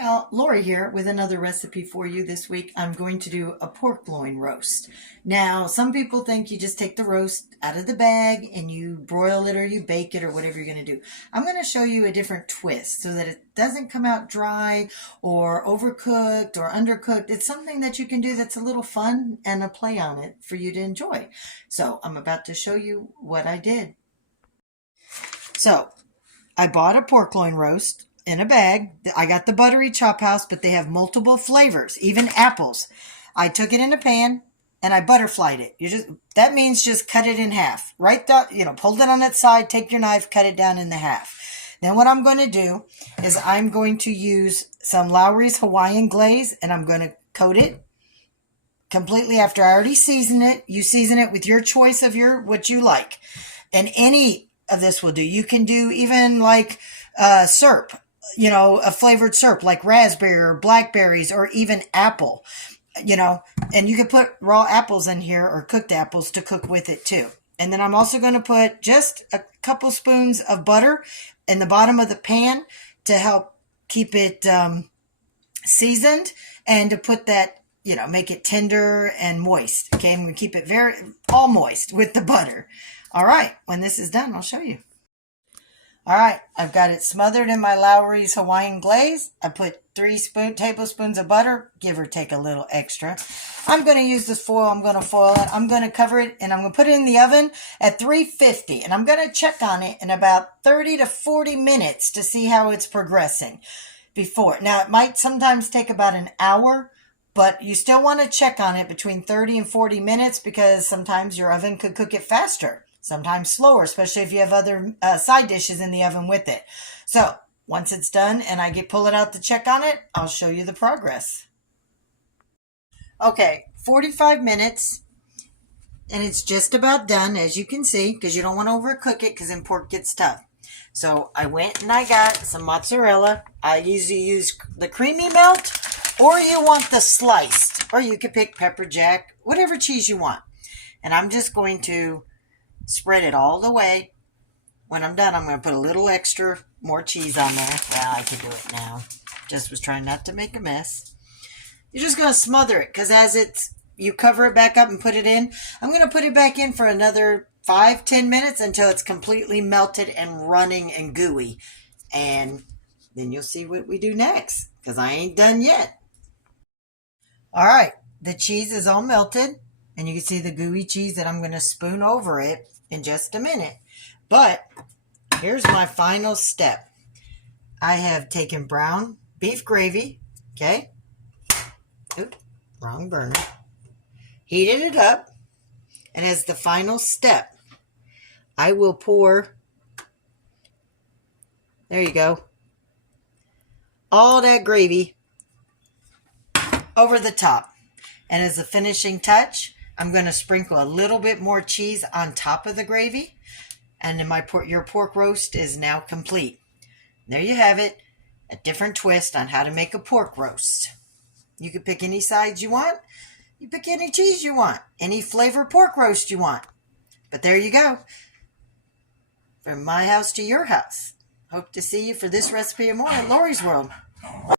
Well, Lori here with another recipe for you this week. I'm going to do a pork loin roast. Now, some people think you just take the roast out of the bag and you broil it or you bake it or whatever you're going to do. I'm going to show you a different twist so that it doesn't come out dry or overcooked or undercooked. It's something that you can do that's a little fun and a play on it for you to enjoy. So I'm about to show you what I did. So I bought a pork loin roast in a bag. I got the buttery chop house, but they have multiple flavors, even apples. I took it in a pan and I butterflied it. That means just cut it in half. Right there, hold it on its side, take your knife, cut it down in the half. Then what I'm going to do is I'm going to use some Lauries Hawaiian glaze and I'm going to coat it completely after I already season it. You season it with your choice of what you like. And any of this will do. You can do even like syrup, a flavored syrup like raspberry or blackberries or even apple, and you could put raw apples in here or cooked apples to cook with it too. And then I'm also going to put just a couple spoons of butter in the bottom of the pan to help keep it seasoned and to put that, make it tender and moist. Okay, I'm going to keep it all moist with the butter. All right, when this is done, I'll show you. All right, I've got it smothered in my Lauries Hawaiian glaze. I put 3 tablespoons of butter, give or take a little extra. I'm going to use this foil. I'm going to foil it. I'm going to cover it, and I'm going to put it in the oven at 350. And I'm going to check on it in about 30 to 40 minutes to see how it's progressing before. Now, it might sometimes take about an hour, but you still want to check on it between 30 and 40 minutes because sometimes your oven could cook it faster. Sometimes slower, especially if you have other side dishes in the oven with it. So once it's done and I pull it out to check on it, I'll show you the progress. Okay, 45 minutes and it's just about done, as you can see, because you don't want to overcook it because then pork gets tough. So I went and I got some mozzarella. I usually use the creamy melt, or you want the sliced, or you could pick pepper jack, whatever cheese you want. And I'm just going to spread it all the way. When I'm done, I'm going to put a little extra more cheese on there. Well, I can do it now. Just was trying not to make a mess. You're just going to smother it because you cover it back up and put it in. I'm going to put it back in for another 5-10 minutes until it's completely melted and running and gooey. And then you'll see what we do next because I ain't done yet. All right, the cheese is all melted. And you can see the gooey cheese that I'm going to spoon over it in just a minute. But here's my final step. I have taken brown beef gravy, okay? Oops, wrong burner. Heated it up. And as the final step, I will pour, there you go, all that gravy over the top. And as a finishing touch, I'm going to sprinkle a little bit more cheese on top of the gravy. And then your pork roast is now complete. There you have it. A different twist on how to make a pork roast. You can pick any sides you want. You pick any cheese you want. Any flavor pork roast you want. But there you go. From my house to your house. Hope to see you for this recipe and more at Laurie's World.